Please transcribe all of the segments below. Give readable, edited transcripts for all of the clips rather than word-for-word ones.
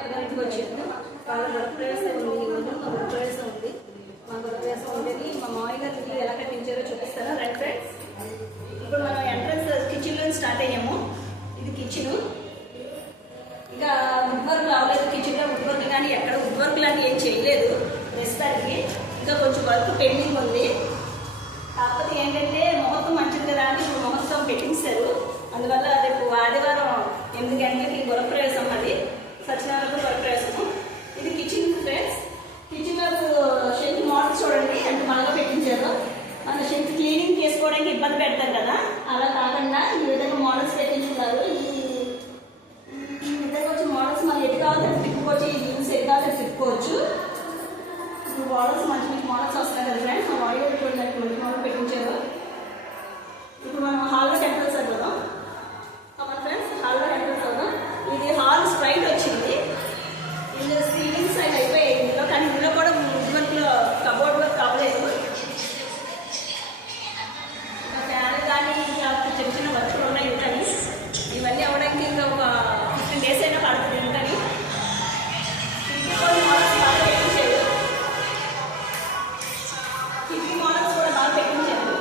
అత్తగారికి వచ్చింది. వాళ్ళ గృహప్రవేశం ఉంది, ఈరోజు మా గృహప్రవేశం ఉంది. మా గృహప్రవేశం ఉండేది మా మామయ్య గారి ఇల్లు ఎలా కట్టించారో చూపిస్తారా రైట్ ఫ్రెండ్స్. ఇప్పుడు మనం ఎంట్రన్స్ కిచెన్లో స్టార్ట్ అయ్యాము. ఇది కిచెన్. ఇంకా వుడ్ వర్క్ రావలేదు కిచెన్లో, వుడ్ వర్క్ కానీ ఎక్కడ వుడ్ వర్క్ లాంటి ఏం చేయలేదు ప్రస్తుతానికి. ఇంకా కొంచెం వర్క్ పెండింగ్ ఉంది. కాకపోతే ఏంటంటే ముహూర్తం మంచిది కదా అని ఇప్పుడు ముహూర్తం పెట్టించారు. అందువల్ల రేపు ఆదివారం 8 గంటలకి గృహప్రవేశం, అది సత్యనారాయణ గృహప్రవేశము. ఇది kitchen friends. Kitchen shelf model చూడండి ఎంత బాగా పెట్టించారు. మన షెల్ఫ్ క్లీనింగ్ చేసుకోవడానికి ఇబ్బంది పెడతారు కదా, అలా కాకుండా ఈ విధంగా మోడల్స్ పెట్టించున్నారు. ఈ విధంగా వచ్చి మోడల్స్ మనం ఎటు కావాలంటే తిప్పుకోవచ్చు, ఈ జీన్స్ ఎటు కావాలంటే తిప్పుకోవచ్చు. ఇప్పుడు మోడల్స్ మంచి మంచి మోడల్స్ వస్తున్నాయి కదా ఫ్రెండ్స్. మా వాయిస్ చూడడానికి మంచి మోడల్ పెట్టించారు. ఇప్పుడు మనం హాల్లో ఎంట్రన్స్ అవుతాం. మన ఫ్రెండ్స్ హాల్లో ఎంట్రన్స్ అవుతాం. ఇది హాల్ స్ట్రైట్ వచ్చింది. ఇందులో సీలింగ్ సైడ్ అయిపోయాయి ఇందులో, కానీ ఇందులో కూడా వుడ్ వర్క్లో కబోర్డ్ వర్క్ అవ్వలేదు. ఫ్యాన్ కానీ ఇంకా చిన్న చిన్న వర్క్లు ఉన్నాయి. కానీ ఇవన్నీ అవ్వడానికి ఇంకా ఒక 15 days అయినా పడుతుంది. కానీ మోడల్స్ బాగా పెట్టించారు. కిటికీ మోడల్స్ కూడా బాగా పెట్టించారు.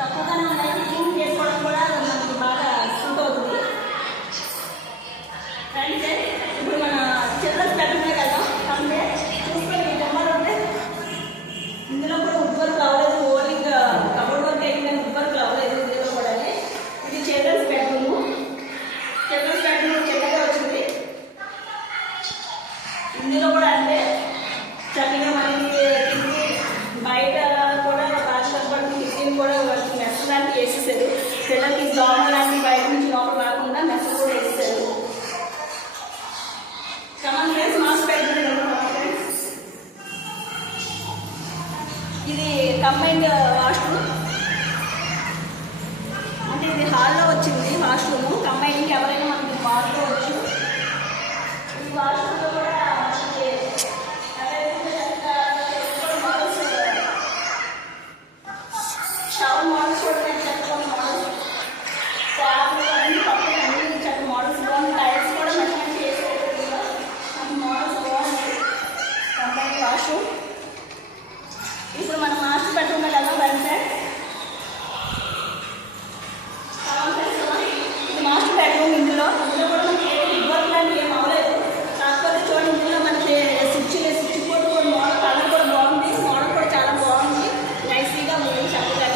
తక్కువగానే ఉన్నాయి. క్లీన్ చేసుకోవడం కూడా మనకి బాగా సూట్ అవుతుంది. ఫ్రెండ్స్ ఇప్పుడు మన చిల్డ్రన్స్ బెడ్రూమ్ కదా, అంటే చూసుకొని బొమ్మలు ఉంటే ఇందులో కూడా వుడ్ వర్క్ అవ్వలేదు. ఓన్లీ కబోర్డ్ వర్క్ అయితే వుడ్ వర్క్ అవ్వలేదు ఇందులో కూడా. ఇది చిల్డ్రన్స్ బెడ్రూమ్. చిల్డ్రన్స్ బెడ్రూమ్ చిన్నగా వచ్చింది. ఇందులో కూడా అంటే చక్కగా మనకి బయట కూడా బాగా కనపడుతుంది. కిచెన్ కూడా మెస్ లాంటివి వేసేసారు. పిల్లలకి దోమ లాంటి బయట నుంచి లోపల రాకుండా మెస్ కూడా వేసేసారు. Come on friends mask bedroom. ఇది కంబైన్డ్ వాష్రూమ్. అంటే ఇది హాల్లో వచ్చింది వాష్రూమ్. కంబైనింగ్ ఎవరైనా మనకి వాడుకోవచ్చు. ఈ వాష్రూమ్లో కూడా మనకి షవర్ మోడల్స్ చూడండి, చక్కగా మోడల్స్ ట్యాబ్లు అన్ని పక్కన అన్ని చక్క మోడల్స్ బాగుంది. టైల్స్ కూడా మంచి మంచి వేసేది మోడల్స్ బాగుంది. Combined washroom. ఇప్పుడు మనం మాస్టర్ బెడ్రూమ్ కదా వెళ్తే ఇది మాస్టర్ బెడ్రూమ్. ఇందులో కూడా మనకి వుడ్ వర్క్ లాంటి ఏం అవ్వలేదు. కాకపోతే చూడండి ఇందులో మనకి స్విచ్ బోర్డు కూడా మోడల్ కలర్ కూడా బాగుంది. మోడల్ కూడా చాలా బాగుంది, నైస్గా ఉంది చక్కగా.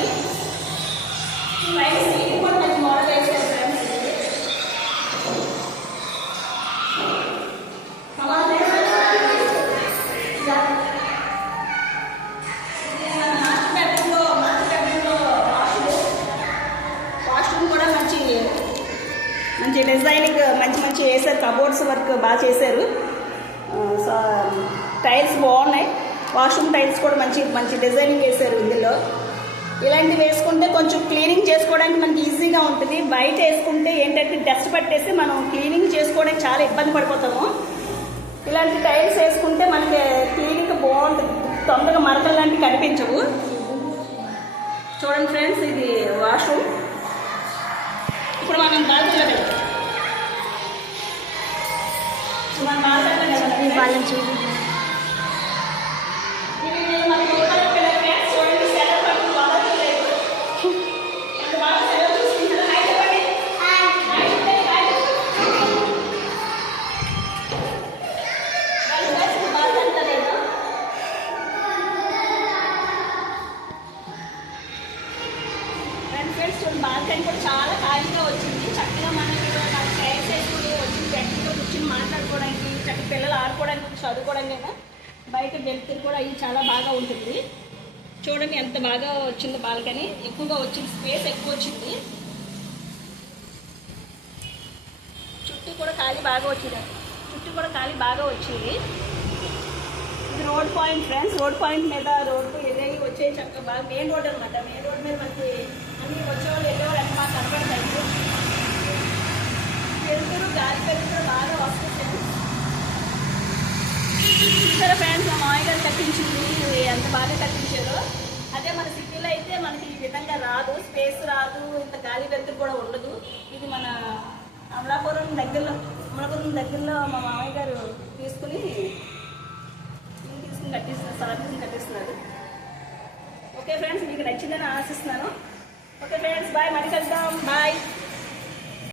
పైన సీలింగ్ కూడా మంచి మోడల్ వేసారు ఫ్రెండ్స్. వాష్రూమ్ కూడా మంచి డిజైనింగ్ మంచి మంచి వేసారు. కబోర్డ్స్ వర్క్ బాగా చేశారు. టైల్స్ బాగున్నాయి. వాష్రూమ్ టైల్స్ కూడా మంచి మంచి డిజైనింగ్ వేశారు. ఇందులో ఇలాంటివి వేసుకుంటే కొంచెం క్లీనింగ్ చేసుకోవడానికి మనకి ఈజీగా ఉంటుంది. బయట వేసుకుంటే ఏంటంటే డస్ట్ పట్టేసి మనం క్లీనింగ్ చేసుకోవడానికి చాలా ఇబ్బంది పడిపోతాము. ఇలాంటి టైల్స్ వేసుకుంటే మనకి క్లీనింగ్ బాగుంటుంది. తొందరగా మరకలు లాంటివి కనిపించవు. చూడండి ఫ్రెండ్స్ ఇది వాష్రూమ్. ఇప్పుడు మనం బాల్కనీలో వెళ్తాం. మనం బాల్కనీలో వెళ్తాం. బాల్కనీ కూడా చాలా ఖాళీగా వచ్చింది. చక్కగా మనకి టైల్స్ వేసుకుని వచ్చి గట్టిగా కూర్చొని మాట్లాడుకోవడానికి, చక్కగా పిల్లలు ఆడుకోవడానికి, చదువుకోవడానికి బయట వెళ్తురు కూడా ఇది చాలా బాగా ఉంటుంది. చూడండి ఎంత బాగా వచ్చింది బాల్కనీ. ఎక్కువగా వచ్చింది, స్పేస్ ఎక్కువ వచ్చింది. చుట్టూ కూడా ఖాళీ బాగా వచ్చింది. ఇది road point friends. Road point మీద రోడ్డు ఎదురు వచ్చే చక్కగా బాగా మెయిన్ రోడ్ అనమాట. మెయిన్ రోడ్ మీద మనకి అన్ని వచ్చేవాళ్ళు వెళ్ళేవాళ్ళు అన్ని బాగా కనపడతాయి. వెళ్తురు గాలి పెరుగుతూ బాగా వస్తుంది. చూసారా ఫ్రెండ్స్, మా మామయ్య గారు కట్టించింది ఎంత బాగా కట్టించారో. అదే మన సిటీలో అయితే మనకి ఈ విధంగా రాదు, స్పేస్ రాదు, ఇంత గాలి వెలుతురు కూడా ఉండదు. ఇది మన అమలాపురం దగ్గరలో అమలాపురం దగ్గరలో మా మామయ్య గారు తీసుకుని కట్టిస్తున్నారు, స్థలం తీసుకుని కట్టిస్తున్నారు. ఓకే ఫ్రెండ్స్, మీకు నచ్చిందని ఆశిస్తున్నాను. ఓకే ఫ్రెండ్స్, బాయ్, మళ్ళీ కలుద్దాం, బాయ్.